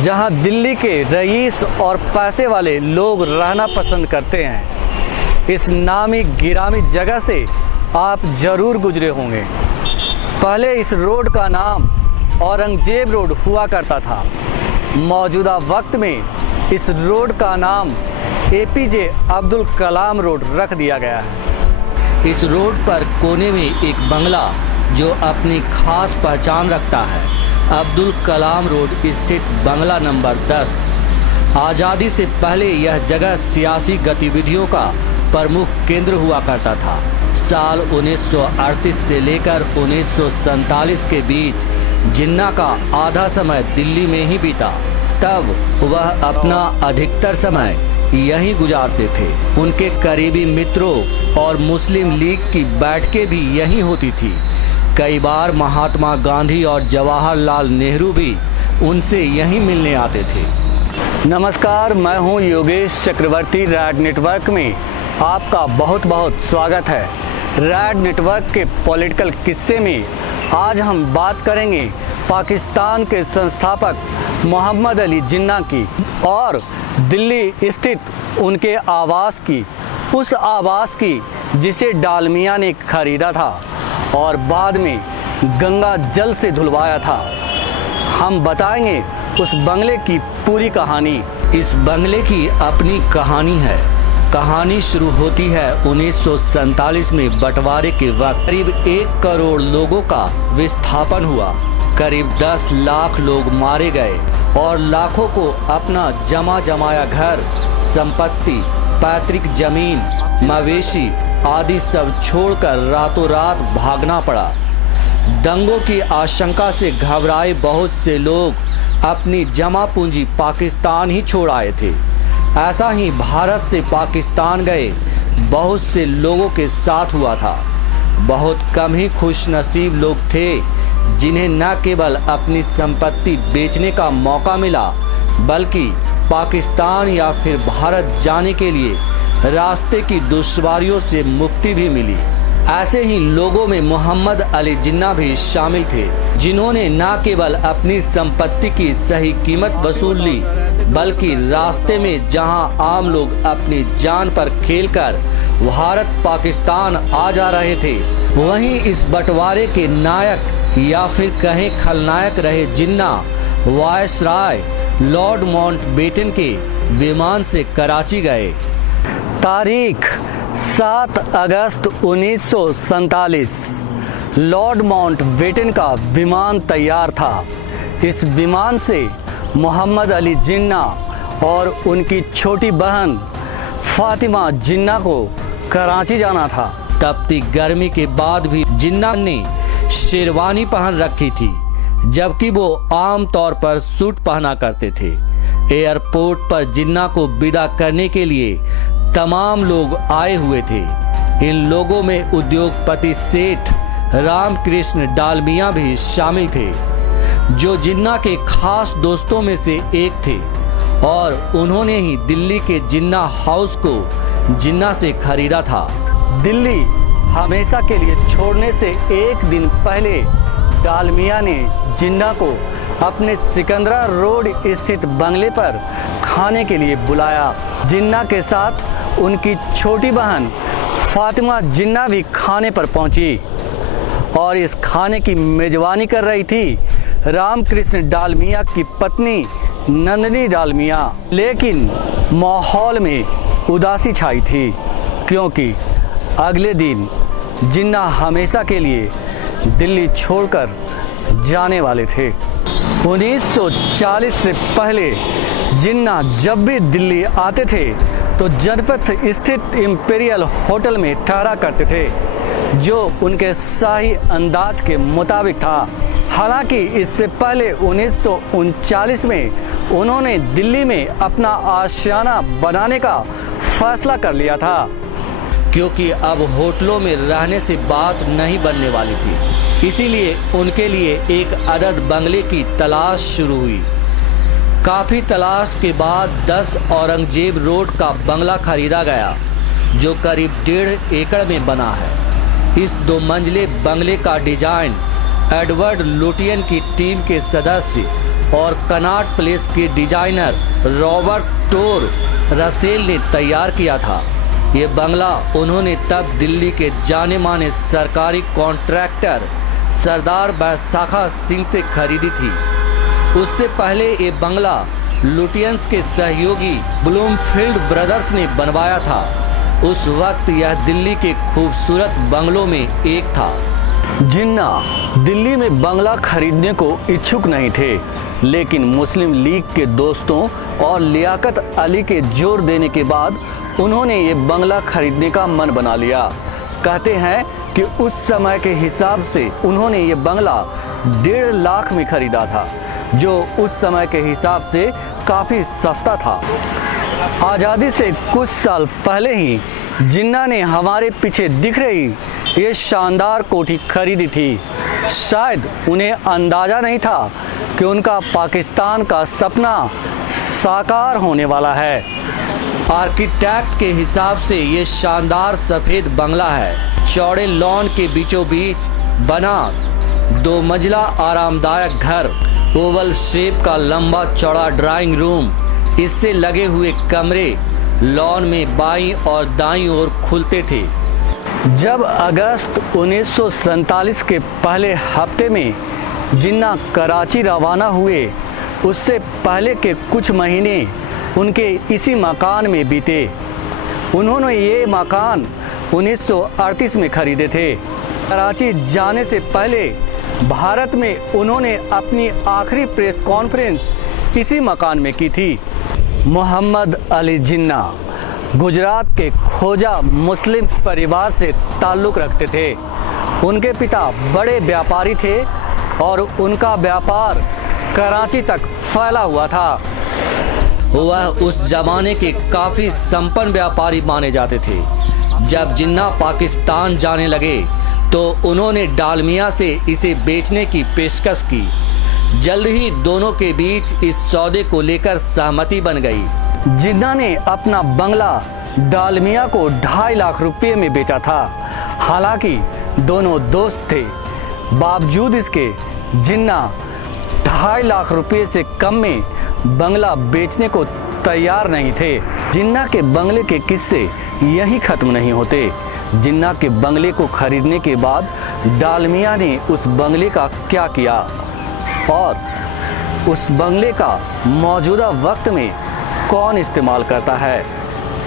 जहां दिल्ली के रईस और पैसे वाले लोग रहना पसंद करते हैं। इस नामी गिरामी जगह से आप ज़रूर गुजरे होंगे। पहले इस रोड का नाम औरंगजेब रोड हुआ करता था। मौजूदा वक्त में इस रोड का नाम एपीजे अब्दुल कलाम रोड रख दिया गया है। इस रोड पर कोने में एक बंगला जो अपनी खास पहचान रखता है, अब्दुल कलाम रोड स्थित बंगला नंबर 10। आज़ादी से पहले यह जगह सियासी गतिविधियों का प्रमुख केंद्र हुआ करता था। साल 1938 से लेकर 1947 के बीच जिन्ना का आधा समय दिल्ली में ही बीता। तब वह अपना अधिकतर समय यहीं गुजारते थे। उनके करीबी मित्रों और मुस्लिम लीग की बैठकें भी यहीं होती थी। कई बार महात्मा गांधी और जवाहरलाल नेहरू भी उनसे यहीं मिलने आते थे। नमस्कार, मैं हूं योगेश चक्रवर्ती। रैड नेटवर्क में आपका बहुत बहुत स्वागत है। रैड नेटवर्क के पॉलिटिकल किस्से में आज हम बात करेंगे पाकिस्तान के संस्थापक मोहम्मद अली जिन्ना की और दिल्ली स्थित उनके आवास की, उस आवास की जिसे डालमिया ने खरीदा था और बाद में गंगा जल से धुलवाया था। हम बताएंगे उस बंगले की पूरी कहानी। इस बंगले की अपनी कहानी है। कहानी शुरू होती है 1947 में बंटवारे के वक्त। करीब 1 करोड़ लोगों का विस्थापन हुआ। करीब 10 लाख लोग मारे गए और लाखों को अपना जमा जमाया घर, संपत्ति, पैतृक जमीन, मवेशी आदि सब छोड़कर रातों रात भागना पड़ा। दंगों की आशंका से घबराए बहुत से लोग अपनी जमा पूंजी पाकिस्तान ही छोड़ आए थे। ऐसा ही भारत से पाकिस्तान गए बहुत से लोगों के साथ हुआ था। बहुत कम ही खुशनसीब लोग थे जिन्हें न केवल अपनी संपत्ति बेचने का मौका मिला, बल्कि पाकिस्तान या फिर भारत जाने के लिए रास्ते की दुश्वारियों से मुक्ति भी मिली। ऐसे ही लोगों में मोहम्मद अली जिन्ना भी शामिल थे, जिन्होंने न केवल अपनी संपत्ति की सही कीमत वसूल ली, बल्कि रास्ते में जहां आम लोग अपनी जान पर खेलकर भारत पाकिस्तान आ जा रहे थे, वहीं इस बंटवारे के नायक या फिर कहें खलनायक रहे जिन्ना वायसराय लॉर्ड माउंटबेटन के विमान से कराची गए। तारीख 7 अगस्त 1947। लॉर्ड माउंटबेटन का विमान तैयार था। इस विमान से मोहम्मद अली जिन्ना और उनकी छोटी बहन फातिमा जिन्ना को कराची जाना था। तपती गर्मी के बाद भी जिन्ना ने शेरवानी पहन रखी थी, जबकि वो आम तौर पर सूट पहना करते थे। एयरपोर्ट पर जिन्ना को विदा करने के लिए तमाम लोग आए हुए थे। इन लोगों में उद्योगपति सेठ रामकृष्ण डालमिया भी शामिल थे, जो जिन्ना के खास दोस्तों में से एक थे और उन्होंने ही दिल्ली के जिन्ना हाउस को जिन्ना से खरीदा था। दिल्ली हमेशा के लिए छोड़ने से एक दिन पहले डालमिया ने जिन्ना को अपने सिकंदरा रोड स्थित बंगले पर खाने के लिए बुलाया। जिन्ना के साथ उनकी छोटी बहन फातिमा जिन्ना भी खाने पर पहुंची और इस खाने की मेजबानी कर रही थी रामकृष्ण डालमिया की पत्नी नंदिनी डालमिया। लेकिन माहौल में उदासी छाई थी, क्योंकि अगले दिन जिन्ना हमेशा के लिए दिल्ली छोड़कर जाने वाले थे। 1940 से पहले जिन्ना जब भी दिल्ली आते थे तो जनपथ स्थित इंपीरियल होटल में ठहरा करते थे, जो उनके शाही अंदाज के मुताबिक था। हालांकि इससे पहले 1939 में उन्होंने दिल्ली में अपना आशियाना बनाने का फैसला कर लिया था, क्योंकि अब होटलों में रहने से बात नहीं बनने वाली थी। इसीलिए उनके लिए एक अदद बंगले की तलाश शुरू हुई। काफ़ी तलाश के बाद 10 औरंगजेब रोड का बंगला खरीदा गया, जो करीब 1.5 एकड़ में बना है। इस 2 मंजिले बंगले का डिजाइन एडवर्ड लुटियन की टीम के सदस्य और कनॉट प्लेस के डिजाइनर रॉबर्ट टोर रसेल ने तैयार किया था। ये बंगला उन्होंने तब दिल्ली के जाने माने सरकारी कॉन्ट्रैक्टर सरदार बैसाखा सिंह से खरीदी थी। उससे पहले ये बंगला लुटियंस के सहयोगी ब्लूमफील्ड ब्रदर्स ने बनवाया था। उस वक्त यह दिल्ली के खूबसूरत बंगलों में एक था। जिन्ना दिल्ली में बंगला खरीदने को इच्छुक नहीं थे, लेकिन मुस्लिम लीग के दोस्तों और लियाकत अली के जोर देने के बाद उन्होंने ये बंगला खरीदने का मन बना लिया। कहते हैं कि उस समय के हिसाब से उन्होंने ये बंगला 1.5 लाख में खरीदा था, जो उस समय के हिसाब से काफ़ी सस्ता था। आज़ादी से कुछ साल पहले ही जिन्ना ने हमारे पीछे दिख रही ये शानदार कोठी खरीदी थी। शायद उन्हें अंदाज़ा नहीं था कि उनका पाकिस्तान का सपना साकार होने वाला है। आर्किटेक्ट के हिसाब से ये शानदार सफ़ेद बंगला है। चौड़े लॉन के बीचों बीच बना 2 मंजिला आरामदायक घर, ओवल शेप का लंबा चौड़ा ड्राइंग रूम, इससे लगे हुए कमरे लॉन में बाईं और दाईं ओर खुलते थे। जब अगस्त 1947 के पहले हफ्ते में जिन्ना कराची रवाना हुए, उससे पहले के कुछ महीने उनके इसी मकान में बीते। उन्होंने ये मकान 1938 में खरीदे थे। कराची जाने से पहले भारत में उन्होंने अपनी आखिरी प्रेस कॉन्फ्रेंस इसी मकान में की थी। मोहम्मद अली जिन्ना गुजरात के खोजा मुस्लिम परिवार से ताल्लुक़ रखते थे। उनके पिता बड़े व्यापारी थे और उनका व्यापार कराची तक फैला हुआ था। वह उस जमाने के काफ़ी संपन्न व्यापारी माने जाते थे। जब जिन्ना पाकिस्तान जाने लगे तो उन्होंने डालमिया से इसे बेचने की पेशकश की। जल्द ही दोनों के बीच इस सौदे को लेकर सहमति बन गई। जिन्ना ने अपना बंगला डालमिया को 2.5 लाख रुपये में बेचा था। हालांकि दोनों दोस्त थे, बावजूद इसके जिन्ना 2.5 लाख रुपये से कम में बंगला बेचने को तैयार नहीं थे। जिन्ना के बंगले के किस्से यहीं ख़त्म नहीं होते। जिन्ना के बंगले को खरीदने के बाद डालमिया ने उस बंगले का क्या किया और उस बंगले का मौजूदा वक्त में कौन इस्तेमाल करता है,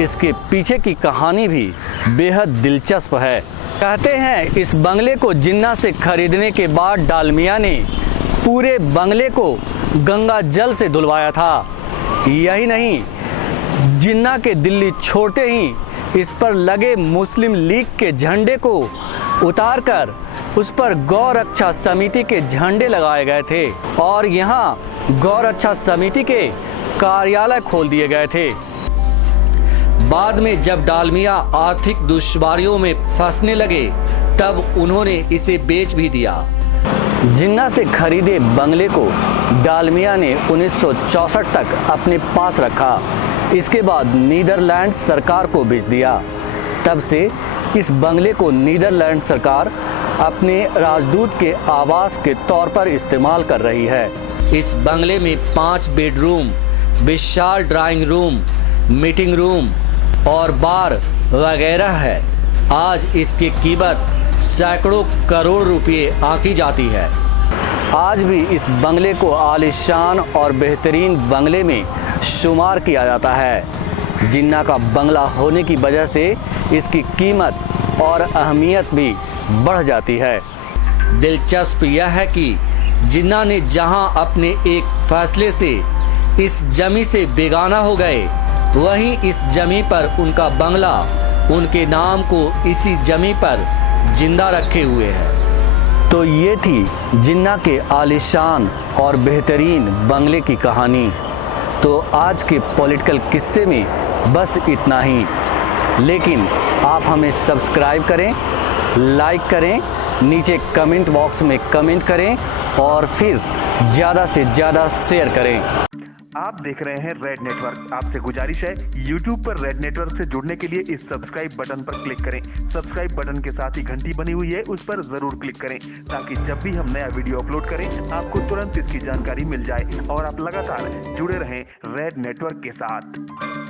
इसके पीछे की कहानी भी बेहद दिलचस्प है। कहते हैं इस बंगले को जिन्ना से खरीदने के बाद डालमिया ने पूरे बंगले को गंगा जल से धुलवाया था। यही नहीं, जिन्ना के दिल्ली छोड़ते ही इस पर लगे मुस्लिम लीग के झंडे को उतारकर उस पर गौ रक्षा समिति के झंडे लगाए गए थे और यहाँ गौ रक्षा समिति के कार्यालय खोल दिए गए थे। बाद में जब डालमिया आर्थिक दुश्वारियों में फंसने लगे तब उन्होंने इसे बेच भी दिया। जिन्ना से खरीदे बंगले को डालमिया ने 1964 तक अपने पास रखा। इसके बाद नीदरलैंड सरकार को बेच दिया। तब से इस बंगले को नीदरलैंड सरकार अपने राजदूत के आवास के तौर पर इस्तेमाल कर रही है। इस बंगले में 5 बेडरूम, विशाल ड्राइंग रूम, मीटिंग रूम और बार वगैरह है। आज इसकी कीमत सैकड़ों करोड़ रुपए आंकी जाती है। आज भी इस बंगले को आलीशान और बेहतरीन बंगले में शुमार किया जाता है। जिन्ना का बंगला होने की वजह से इसकी कीमत और अहमियत भी बढ़ जाती है। दिलचस्प यह है कि जिन्ना ने जहां अपने एक फैसले से इस जमी से बेगाना हो गए, वहीं इस जमी पर उनका बंगला उनके नाम को इसी जमी पर जिंदा रखे हुए है। तो ये थी जिन्ना के आलीशान और बेहतरीन बंगले की कहानी। तो आज के पॉलिटिकल किस्से में बस इतना ही, लेकिन आप हमें सब्सक्राइब करें, लाइक करें, नीचे कमेंट बॉक्स में कमेंट करें और फिर ज़्यादा से ज़्यादा शेयर करें। आप देख रहे हैं रेड नेटवर्क। आपसे गुजारिश है, YouTube पर रेड नेटवर्क से जुड़ने के लिए इस सब्सक्राइब बटन पर क्लिक करें। सब्सक्राइब बटन के साथ ही घंटी बनी हुई है, उस पर जरूर क्लिक करें ताकि जब भी हम नया वीडियो अपलोड करें आपको तुरंत इसकी जानकारी मिल जाए और आप लगातार जुड़े रहें रेड नेटवर्क के साथ।